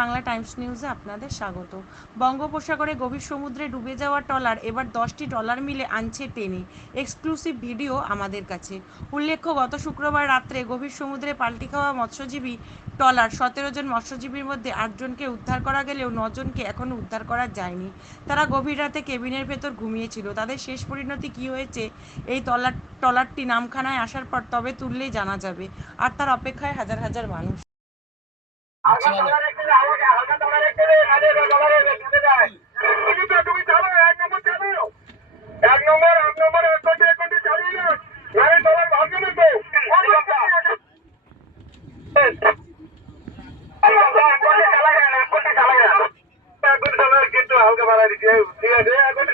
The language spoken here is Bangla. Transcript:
বাংলা টাইমস নিউজে আপনাদের স্বাগত। বঙ্গোপসাগরে গভীর সমুদ্রে ডুবে যাওয়া ট্রলার এবার 10টি ট্রলার মিলে আনছে টেনে। এক্সক্লুসিভ ভিডিও আমাদের কাছে। উল্লেখ্য, গত শুক্রবার রাত্রে গভীর সমুদ্রে পাল্টি খাওয়া মৎস্যজীবী ট্রলার 17 জন মৎস্যজীবীর মধ্যে 8 জনকে উদ্ধার করা গেলেও 9 জনকে এখনও উদ্ধার করা যায়নি। তারা গভীর রাতে কেবিনের ভেতর ঘুমিয়েছিল। তাদের শেষ পরিণতি কী হয়েছে এই ট্রলারটি নামখানায় আসার পর তবে তুললেই জানা যাবে। আর তার অপেক্ষায় হাজার হাজার মানুষ। হালকা বাড়া দিচ্ছে ঠিক আছে এখন